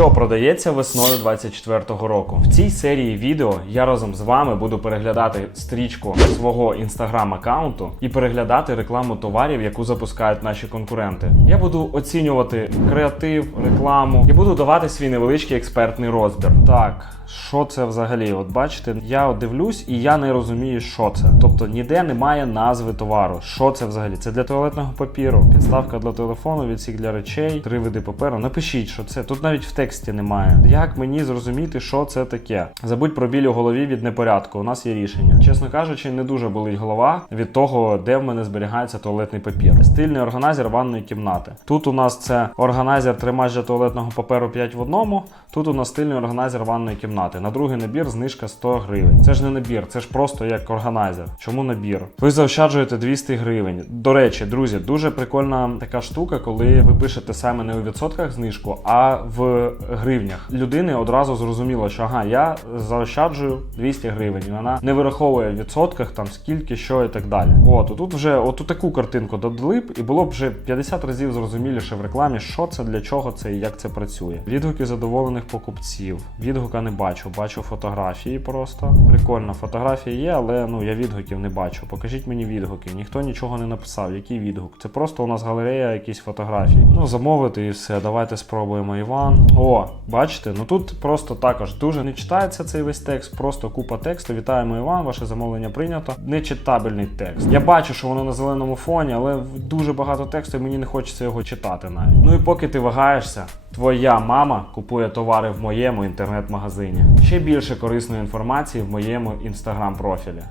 Що продається весною 24-го року? В цій серії відео я разом з вами буду переглядати стрічку свого інстаграм-аккаунту і переглядати рекламу товарів, яку запускають наші конкуренти. Я буду оцінювати креатив, рекламу і буду давати свій невеличкий експертний розбір. Так. Що це взагалі? От бачите, я от дивлюсь і я не розумію, що це. Тобто ніде немає назви товару. Що це взагалі? Це для туалетного папіру, підставка для телефону, відсік для речей, три види паперу. Напишіть, що це. Тут навіть в тексті немає. Як мені зрозуміти, що це таке? Забудь про біль у голові від непорядку. У нас є рішення. Чесно кажучи, не дуже болить голова від того, де в мене зберігається туалетний папір. Стильний органайзер ванної кімнати. Тут у нас це органайзер тримач для туалетного паперу 5 в одному. Тут у нас стильний органайзер ванної кімнати. На другий набір знижка 100 гривень. Це ж не набір, це ж просто як органайзер. Чому набір? Ви заощаджуєте 200 гривень. До речі, друзі, дуже прикольна така штука, коли ви пишете саме не у відсотках знижку, а в гривнях. Людини одразу зрозуміло, що ага, я заощаджую 200 гривень. І вона не вираховує в відсотках там скільки, що і так далі. От тут вже оту таку картинку додали б, і було б вже 50 разів зрозуміліше в рекламі, що це, для чого це і як це працює. Відгуки задоволених покупців. Відгука не бачу, бачу фотографії просто. Прикольно, фотографії є, але ну я відгуків не бачу. Покажіть мені відгуки. Ніхто нічого не написав. Який відгук? Це просто у нас галерея, якісь фотографії. Ну, замовити і все. Давайте спробуємо Іван. О, бачите, ну тут просто також дуже не читається цей весь текст, просто купа тексту. Вітаємо Іван, ваше замовлення прийнято. Нечитабельний текст. Я бачу, що воно на зеленому фоні, але дуже багато тексту, і мені не хочеться його читати навіть. Ну і поки ти вагаєшся, Твоя мама купує товари в моєму інтернет-магазині. Ще більше корисної інформації в моєму інстаграм профілі.